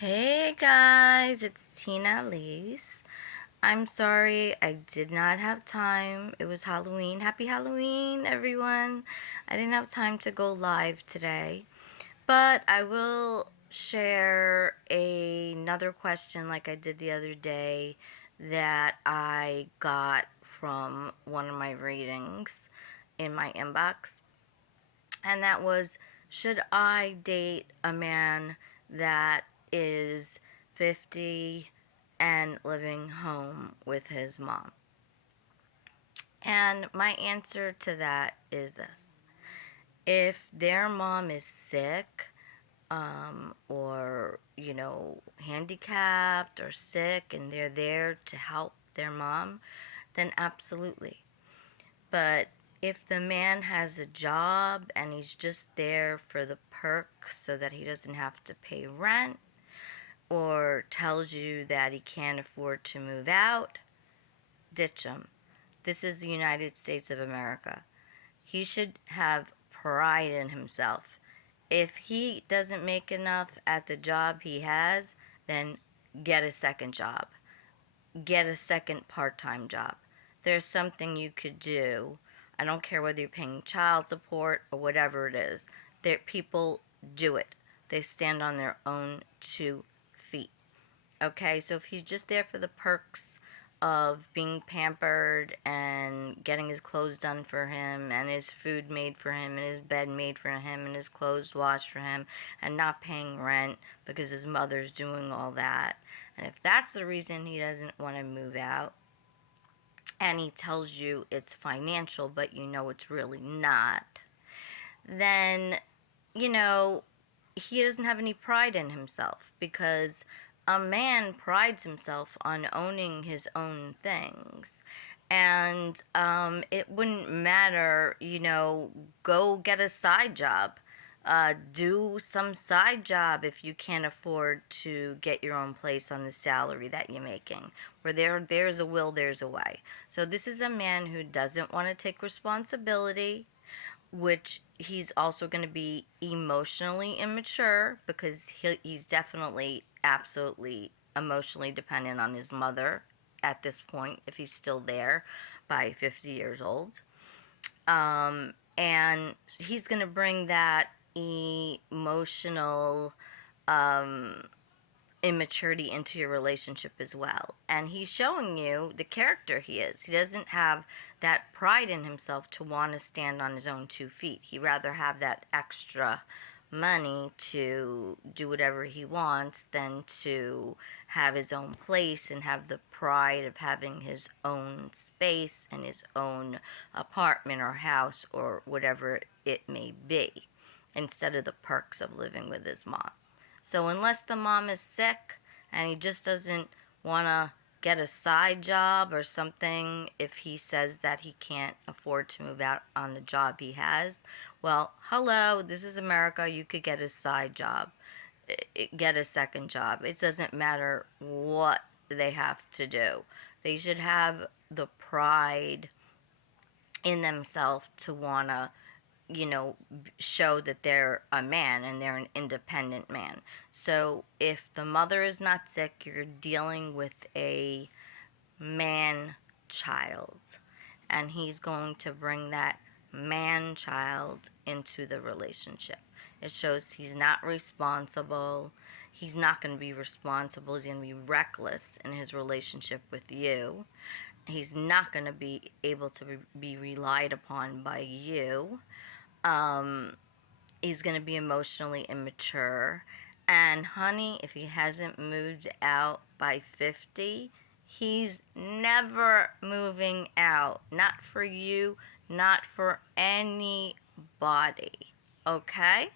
Hey guys, it's Tina Elise. I'm sorry I did not have time. It was Halloween. Happy Halloween, everyone. I didn't have time to go live today, but I will share another question like I did the other day that I got from one of my readings in my inbox. And that was, should I date a man that is 50 and living home with his mom? And my answer to that is this. If their mom is sick, or, handicapped or sick and they're there to help their mom, then absolutely. But if the man has a job and he's just there for the perks so that he doesn't have to pay rent, or tells you that he can't afford to move out, ditch him. This is the United States of America. He should have pride in himself. If he doesn't make enough at the job he has, then get a second job. Get a second part-time job. There's something you could do. I don't care whether you're paying child support or whatever it is. People do it. They stand on their own 2 feet. Okay, so if he's just there for the perks of being pampered and getting his clothes done for him and his food made for him and his bed made for him and his clothes washed for him and not paying rent because his mother's doing all that, and if that's the reason he doesn't want to move out, and he tells you it's financial but you know it's really not, then you know he doesn't have any pride in himself, because a man prides himself on owning his own things. And it wouldn't matter, go get a side job. Do some side job if you can't afford to get your own place on the salary that you're making. Where there's a will, there's a way. So this is a man who doesn't want to take responsibility, which he's also going to be emotionally immature, because he's definitely absolutely emotionally dependent on his mother at this point, if he's still there by 50 years old. And he's going to bring that emotional immaturity into your relationship as well. And he's showing you the character he is. He doesn't have that pride in himself to want to stand on his own 2 feet. He'd rather have that extra money to do whatever he wants than to have his own place and have the pride of having his own space and his own apartment or house or whatever it may be, instead of the perks of living with his mom. So unless the mom is sick and he just doesn't want to get a side job or something, if he says that he can't afford to move out on the job he has, well, hello, this is America. You could get a side job, get a second job. It doesn't matter what they have to do. They should have the pride in themselves to want to, show that they're a man and they're an independent man. So if the mother is not sick, you're dealing with a man child, and he's going to bring that man child into the relationship. It shows he's not responsible. He's not going to be responsible. He's going to be reckless in his relationship with you. He's not going to be able to be relied upon by you. He's going to be emotionally immature. And honey, if he hasn't moved out by 50, he's never moving out. Not for you, not for anybody. Okay?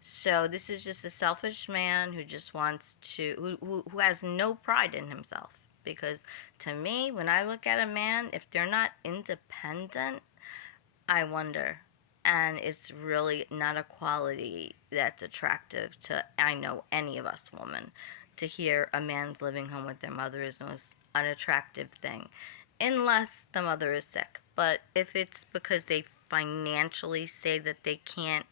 So this is just a selfish man who just wants to, who has no pride in himself. Because to me, when I look at a man, if they're not independent, I wonder. And it's really not a quality that's attractive to, I know, any of us women. To hear a man's living home with their mother is the most unattractive thing, unless the mother is sick. But if it's because they financially say that they can't